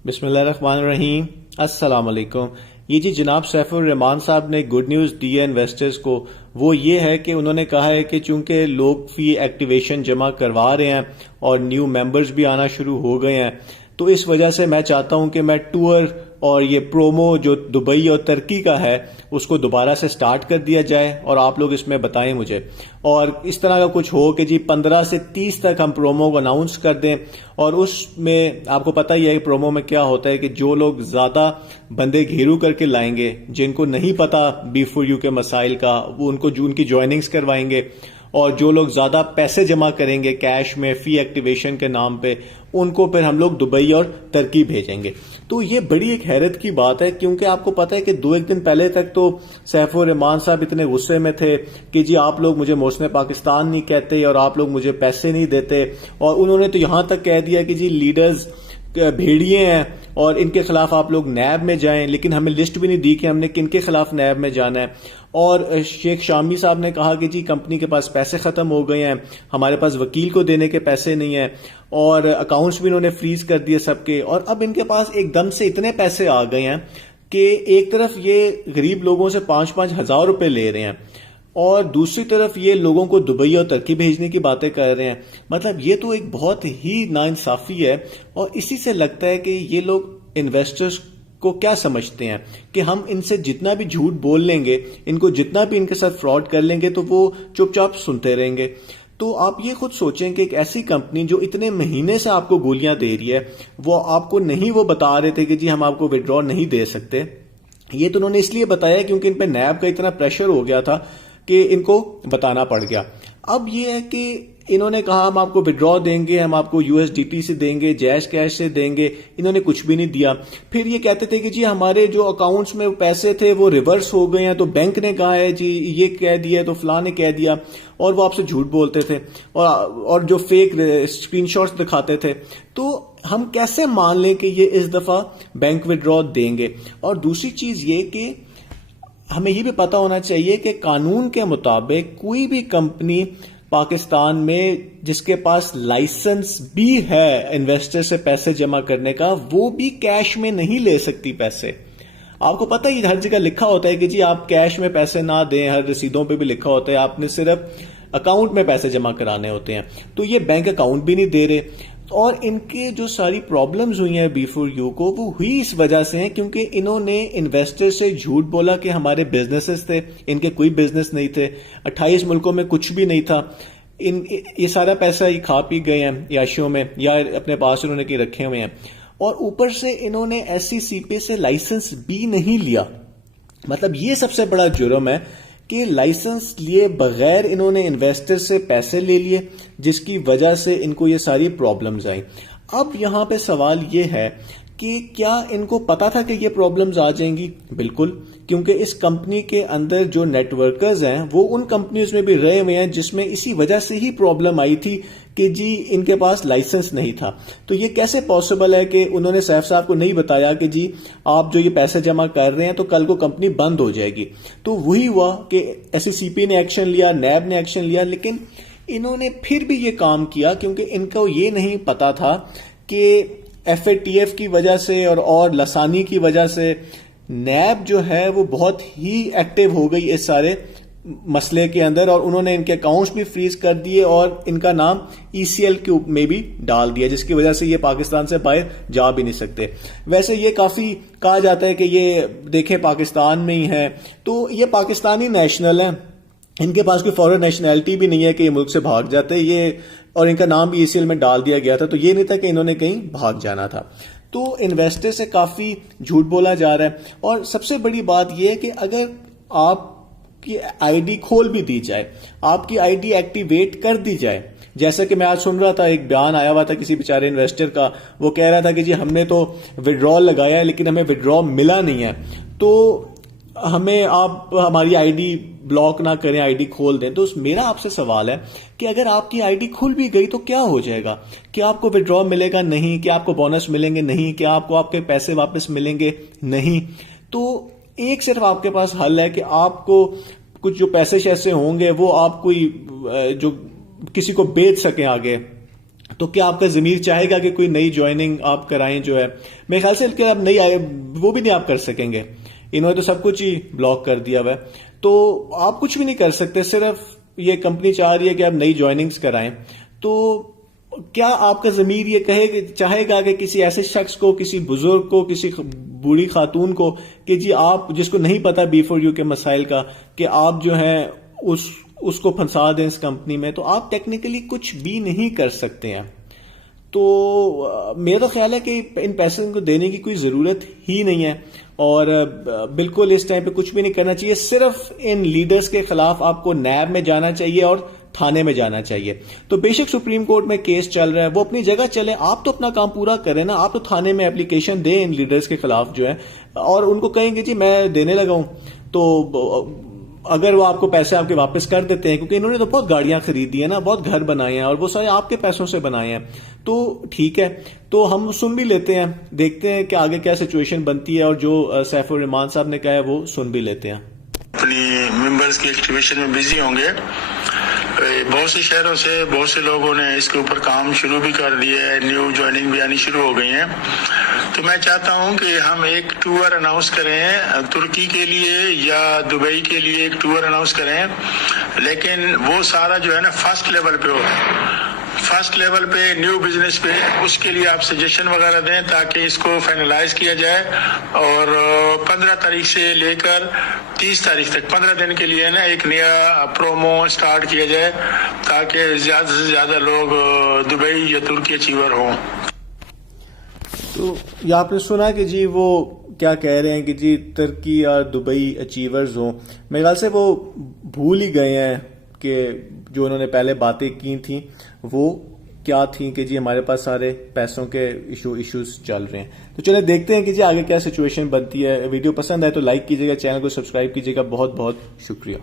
बिस्मिल्लाहिर्रहमानिर्रहीम। अस्सलाम वालेकुम। ये जी जनाब सैफुर रहमान साहब ने गुड न्यूज़ दी है इन्वेस्टर्स को। वो ये है कि उन्होंने कहा है कि चूंकि लोग फी एक्टिवेशन जमा करवा रहे हैं और न्यू मेंबर्स भी आना शुरू हो गए हैं, तो इस वजह से मैं चाहता हूं कि मैं टूर और ये प्रोमो जो दुबई और तुर्की का है उसको दोबारा से स्टार्ट कर दिया जाए और आप लोग इसमें बताएं मुझे। और इस तरह का कुछ हो कि जी 15 से 30 तक हम प्रोमो को अनाउंस कर दें। और उसमें आपको पता ही है कि प्रोमो में क्या होता है कि जो लोग ज्यादा बंदे घेरू करके लाएंगे, जिनको नहीं पता B4U के मसाइल का, वो उनको उनकी ज्वाइनिंग्स करवाएंगे। और जो लोग ज्यादा पैसे जमा करेंगे कैश में फी एक्टिवेशन के नाम पे, उनको फिर हम लोग दुबई और तुर्की भेजेंगे। तो ये बड़ी एक हैरत की बात है, क्योंकि आपको पता है कि 2-1 दिन पहले तक तो सैफुर रहमान साहब इतने गुस्से में थे कि जी आप लोग मुझे मोहसिन पाकिस्तान नहीं कहते और आप लोग मुझे पैसे नहीं देते। और उन्होंने तो यहां तक कह दिया कि जी लीडर्स भेड़िए हैं और इनके खिलाफ आप लोग नैब में जाएं, लेकिन हमें लिस्ट भी नहीं दी कि हमने किनके खिलाफ नैब में जाना है। और शेख शामी साहब ने कहा कि जी कंपनी के पास पैसे खत्म हो गए हैं, हमारे पास वकील को देने के पैसे नहीं है, और अकाउंट्स भी इन्होंने फ्रीज कर दिए सबके। और अब इनके पास एकदम से इतने पैसे आ गए हैं कि एक तरफ ये गरीब लोगों से 5-5 हजार रुपए ले रहे हैं और दूसरी तरफ ये लोगों को दुबई और तुर्की भेजने की बातें कर रहे हैं। मतलब ये तो एक बहुत ही नाइंसाफी है। और इसी से लगता है कि ये लोग इन्वेस्टर्स को क्या समझते हैं कि हम इनसे जितना भी झूठ बोल लेंगे, इनको जितना भी इनके साथ फ्रॉड कर लेंगे, तो वो चुपचाप सुनते रहेंगे। तो आप ये खुद सोचें कि एक ऐसी कंपनी जो इतने महीने से आपको गोलियां दे रही है, वो आपको नहीं वो बता रहे थे कि जी हम आपको विड्रॉ नहीं दे सकते। ये तो उन्होंने इसलिए बताया क्योंकि इन पे नैब का इतना प्रेशर हो गया था कि इनको बताना पड़ गया। अब ये है कि इन्होंने कहा हम आपको विड्रॉ देंगे, हम आपको USDT से देंगे, जैश कैश से देंगे। इन्होंने कुछ भी नहीं दिया। फिर ये कहते थे कि जी हमारे जो अकाउंट्स में पैसे थे वो रिवर्स हो गए हैं, तो बैंक ने कहा है जी ये कह दिया, तो फलां ने कह दिया। और वो आपसे झूठ बोलते थे और जो फेक स्क्रीनशॉट्स दिखाते थे। तो हम कैसे मान लें कि ये इस दफा बैंक विड्रॉ देंगे। और दूसरी चीज ये कि हमें ये भी पता होना चाहिए कि कानून के मुताबिक कोई भी कंपनी पाकिस्तान में जिसके पास लाइसेंस भी है इन्वेस्टर से पैसे जमा करने का, वो भी कैश में नहीं ले सकती पैसे। आपको पता ही हर जगह लिखा होता है कि जी आप कैश में पैसे ना दें, हर रसीदों पे भी लिखा होता है आपने सिर्फ अकाउंट में पैसे जमा कराने होते हैं। तो ये बैंक अकाउंट भी नहीं दे रहे। और इनके जो सारी प्रॉब्लम्स हुई हैं B4U को, वो हुई इस वजह से हैं क्योंकि इन्होंने इन्वेस्टर से झूठ बोला कि हमारे बिजनेसेस थे, इनके कोई बिजनेस नहीं थे, 28 मुल्कों में कुछ भी नहीं था। ये सारा पैसा ये खा पी गए हैं याशियों में, या अपने पास इन्होंने के रखे हुए हैं। और ऊपर से इन्होंने SCCP से लाइसेंस भी नहीं लिया। मतलब ये सबसे बड़ा जुर्म है कि लाइसेंस लिए बगैर इन्होंने इन्वेस्टर से पैसे ले लिए, जिसकी वजह से इनको ये सारी प्रॉब्लम्स आई। अब यहां पे सवाल ये है कि क्या इनको पता था कि ये प्रॉब्लम्स आ जाएंगी? बिल्कुल, क्योंकि इस कंपनी के अंदर जो नेटवर्कर्स हैं वो उन कंपनीज में भी रहे हुए हैं जिसमें इसी वजह से ही प्रॉब्लम आई थी कि जी इनके पास लाइसेंस नहीं था। तो ये कैसे पॉसिबल है कि उन्होंने सैफ साहब को नहीं बताया कि जी आप जो ये पैसे जमा कर रहे हैं तो कल को कंपनी बंद हो जाएगी। तो वही हुआ कि SCCP ने एक्शन लिया, नैब ने एक्शन लिया, लेकिन इन्होंने फिर भी ये काम किया क्योंकि इनको ये नहीं पता था कि FATF की वजह से और लसानी की वजह से नैब जो है वो बहुत ही एक्टिव हो गई इस सारे मसले के अंदर, और उन्होंने इनके अकाउंट्स भी फ्रीज कर दिए और इनका नाम ECL के में भी डाल दिया, जिसकी वजह से ये पाकिस्तान से बाहर जा भी नहीं सकते। वैसे ये काफी कहा जाता है कि ये देखें पाकिस्तान में ही है, तो ये पाकिस्तानी नेशनल है, इनके पास कोई फॉरेन नेशनैलिटी भी नहीं है कि ये मुल्क से भाग जाते ये। और इनका नाम भी ECL में डाल दिया गया था, तो ये नहीं था कि इन्होंने कहीं भाग जाना था। तो इन्वेस्टर से काफी झूठ बोला जा रहा है। और सबसे बड़ी बात यह है कि अगर आपकी आईडी खोल भी दी जाए, आपकी आईडी एक्टिवेट कर दी जाए, जैसे कि मैं आज सुन रहा था, एक बयान आया हुआ था किसी बेचारे इन्वेस्टर का, वो कह रहा था कि जी हमने तो विड्रॉल लगाया है लेकिन हमें विड्रॉ मिला नहीं है, तो हमें आप हमारी आईडी ब्लॉक ना करें, आईडी खोल दें। तो मेरा आपसे सवाल है कि अगर आपकी आईडी खुल भी गई तो क्या हो जाएगा? क्या आपको विड्रॉ मिलेगा? नहीं। क्या आपको बोनस मिलेंगे? नहीं। क्या आपको आपके पैसे वापस मिलेंगे? नहीं। तो एक सिर्फ आपके पास हल है कि आपको कुछ जो पैसे शैसे होंगे वो आप कोई जो किसी को बेच सकें आगे, तो क्या आपका ज़मीर चाहेगा कि कोई नई ज्वाइनिंग आप कराएं जो है? मेरे ख्याल से कि आप नई आए वो भी नहीं आप कर सकेंगे। इन्होंने तो सब कुछ ही ब्लॉक कर दिया हुआ है, तो आप कुछ भी नहीं कर सकते। सिर्फ ये कंपनी चाह रही है कि आप नई ज्वाइनिंग्स कराएं। तो क्या आपका ज़मीर ये चाहेगा कि किसी ऐसे शख्स को, किसी बुजुर्ग को, किसी बूढ़ी खातून को कि जी आप जिसको नहीं पता B4U के मसाइल का, कि आप जो है उसको फंसा दें इस कंपनी में? तो आप टेक्निकली कुछ भी नहीं कर सकते हैं। तो मेरा तो ख्याल है कि इन पैसों को देने की कोई ज़रूरत ही नहीं है, और बिल्कुल इस टाइम पे कुछ भी नहीं करना चाहिए। सिर्फ इन लीडर्स के खिलाफ आपको नैब में जाना चाहिए और थाने में जाना चाहिए। तो बेशक सुप्रीम कोर्ट में केस चल रहा है, वो अपनी जगह चले, आप तो अपना काम पूरा करें ना। आप तो थाने में एप्लीकेशन दें इन लीडर्स के खिलाफ जो है, और उनको कहेंगे जी मैं देने लगा हूं, तो अगर वो आपको पैसे आपके वापस कर देते हैं, क्योंकि इन्होंने तो बहुत गाड़ियां खरीदी है ना, बहुत घर बनाए हैं, और वो सारे आपके पैसों से बनाए हैं, तो ठीक है। तो हम सुन भी लेते हैं, देखते हैं कि आगे क्या सिचुएशन बनती है, और जो सैफुर रहमान साहब ने कहा है वो सुन भी लेते हैं। अपनी मेंबर्स की एक्टिवेशन में बिजी होंगे। बहुत से शहरों से बहुत से लोगों ने इसके ऊपर काम शुरू भी कर दिया है, न्यू ज्वाइनिंग भी आनी शुरू हो गई है। तो मैं चाहता हूं कि हम एक टूर अनाउंस करें तुर्की के लिए या दुबई के लिए, एक टूर अनाउंस करें, लेकिन वो सारा जो है ना फर्स्ट लेवल पे हो, फर्स्ट लेवल पे न्यू बिजनेस पे। उसके लिए आप सजेशन वगैरह दें ताकि इसको फाइनलाइज किया जाए, और 15 तारीख से लेकर 30 तारीख तक 15 दिन के लिए ना एक नया प्रोमो स्टार्ट किया जाए, ताकि ज्यादा से ज्यादा लोग दुबई या तुर्की अचीवर हों। तो ये आपने सुना कि जी वो क्या कह रहे हैं कि जी तुर्की और दुबई अचीवर्स हों। मेरे ख्याल से वो भूल ही गए हैं कि जो उन्होंने पहले बातें की थी वो क्या थी, कि जी हमारे पास सारे पैसों के इश्यूज चल रहे हैं। तो चलिए देखते हैं कि जी आगे क्या सिचुएशन बनती है। वीडियो पसंद आए तो लाइक कीजिएगा, चैनल को सब्सक्राइब कीजिएगा। बहुत बहुत शुक्रिया।